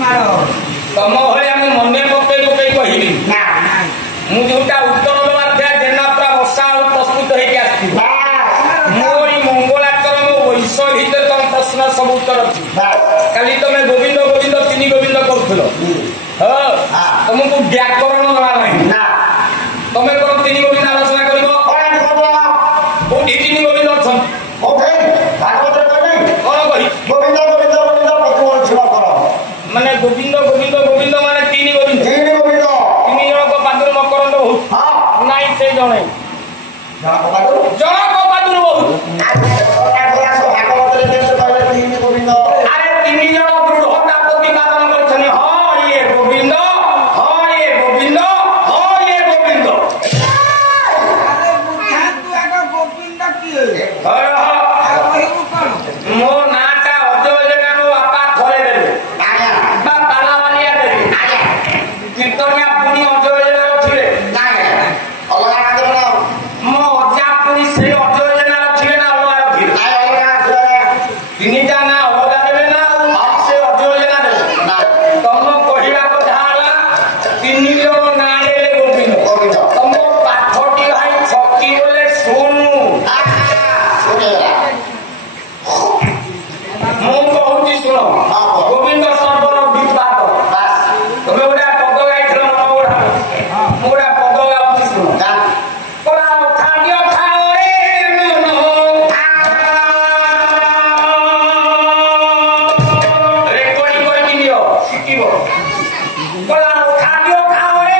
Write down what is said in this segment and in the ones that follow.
ତମ ଭଳିଆ ମୁଁ ମନେ ପକେଇ ପକେଇ କହିବି ମୁଁ ଯୋଉଟା ଉତ୍ତର ଦେବାର ଥିଲା ଦେନା ପୁରା ବର୍ଷା ଆଉ ପ୍ରସ୍ତୁତ ହେଇକି ଆସିଥିଲି ମୋରି ମଙ୍ଗଳାଚରଣ ବୈଶ ଭିତରେ ତମ ପ୍ରଶ୍ନ ସବୁ ଉତ୍ତର ଅଛି କାଲି ତମେ ଗୋବିନ୍ଦ ଗୋବିନ୍ଦ ତିନି ଗୋବିନ୍ଦ କରୁଥିଲ ତମକୁ ବ୍ୟାକରଣ ଦେବା ନାହିଁ ତମେ କଣ ତିନି ଗୋବିନ୍ଦ ଆଲୋଚନା କରିବ କୋଉଠି ତିନି ଗୋବିନ୍ଦ ଅଛନ୍ତି ମାନେ ଗୋବିନ୍ଦ ଗୋବିନ୍ଦ ଗୋବିନ୍ଦ ମାନେ ତିନି ଗୋବିନ୍ଦ ତିନି ଜଣଙ୍କ ପାଦରୁ ମକରନ୍ଦ ବହୁତ ନାଇଁ ସେ ଜଣେ ଜଣଙ୍କ ପାଦରୁ ବହୁତ ଆରେ ତିନି ଜଣ ଦୃଢ଼ତା ପ୍ରତିପାଦନ କରିଛନ୍ତି ହଁ ଇଏ ଗୋବିନ୍ଦ ହଁ ଇଏ ଗୋବିନ୍ଦ ହଁ ଇଏ ଗୋବିନ୍ଦ ମୋ ନାଁଟା ଅଜୟ ଜେନା ମୋ ବାପା ଥରେ ଦେଲେ ବା ତାଲାବାଲିଆ ଦେଲେ କୀର୍ତ୍ତନିଆ ପୁଣି ଅଜୟ ଜେନାର ଥିଲେ ମୋ ଅଜା ପୁଣି ସେଇ ଅଜୟ ଜେନାର ଥିଲେ ନା ଅଲଗା ଥିଲେ ତିନିଟା ନା ଅଲଗା ଦେବେ ନା ସେ ଅଜୟ ଜେନା ଦେବେ ତମ କହିବା କଥା ହେଲା ତିନି ଜଣ ନାଁ ଦେଲେ ଗୋବିନ୍ଦ ତମ ପାଠଟି ଭାଇ ଛକି ବୋଲେ ଶୁଣୁ ମୁଁ କହୁଛି ଶୁଣ ଗୋବିନ୍ଦ ସର୍ବର ବିପାକ ତମେ ଗୋଟେ ପଦ ଗାଇଥିଲ ମୁଁ ଗୋଟେ ପଦ ଗାଉଛି ଶୁଣ ରେକର୍ଡିଂ କରିକି ନିଅ ଶିଖିବ ଖାଦ୍ୟ ଖାଓରେ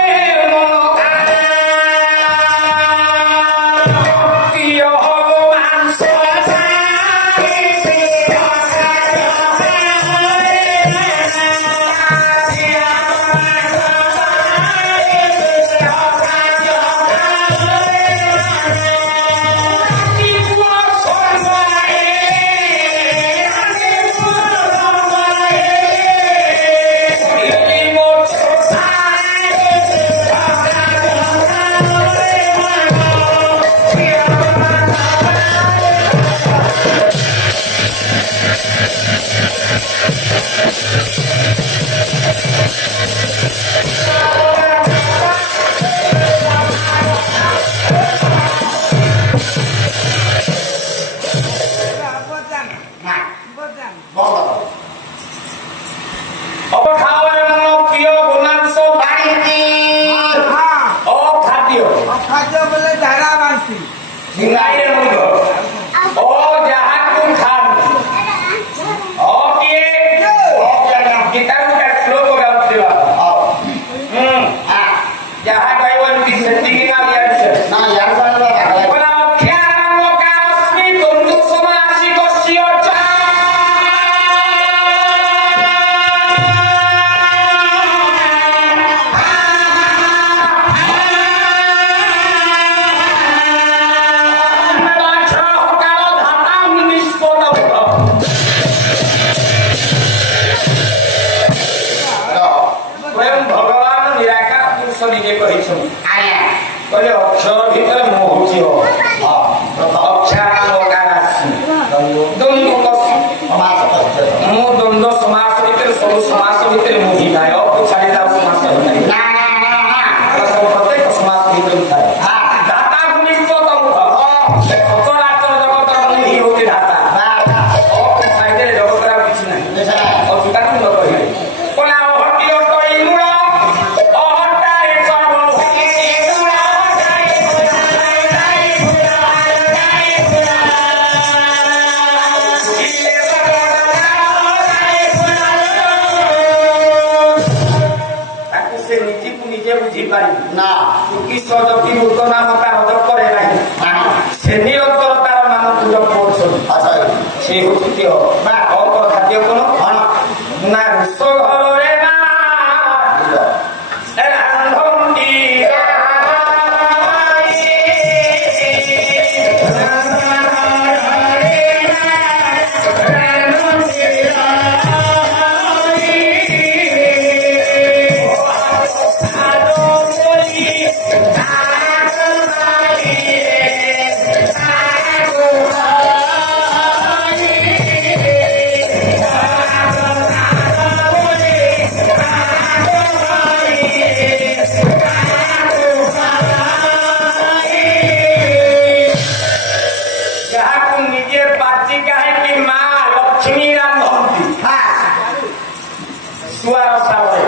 ଛୁଆର ସାବରେ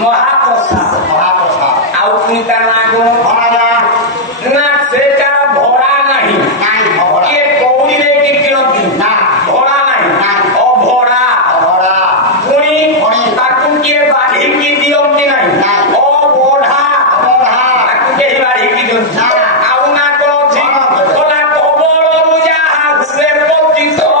ମହାପ୍ରସାଦ ଆଉ ପୁଣି ତା ନାଁ କଣ ନା ସେ ତାର ଭଡ଼ା ନାହିଁ କିଏ କଉଡ଼ିରେ କି କିଣନ୍ତି ଭଡ଼ା ନାହିଁ ଅଭଡ଼ା ପୁଣି ତାକୁ କିଏ ବାଢିକି ଦିଅନ୍ତି ନାହିଁ ଅବଢା ତାକୁ କେହି ବାଢିକି ଦିଅନ୍ତି ଆଉ ନା କଣ ଅଛି କଲା କବଳରୁ ଯାହା ହୁଏ ପତିତ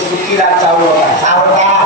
सुखी चाउल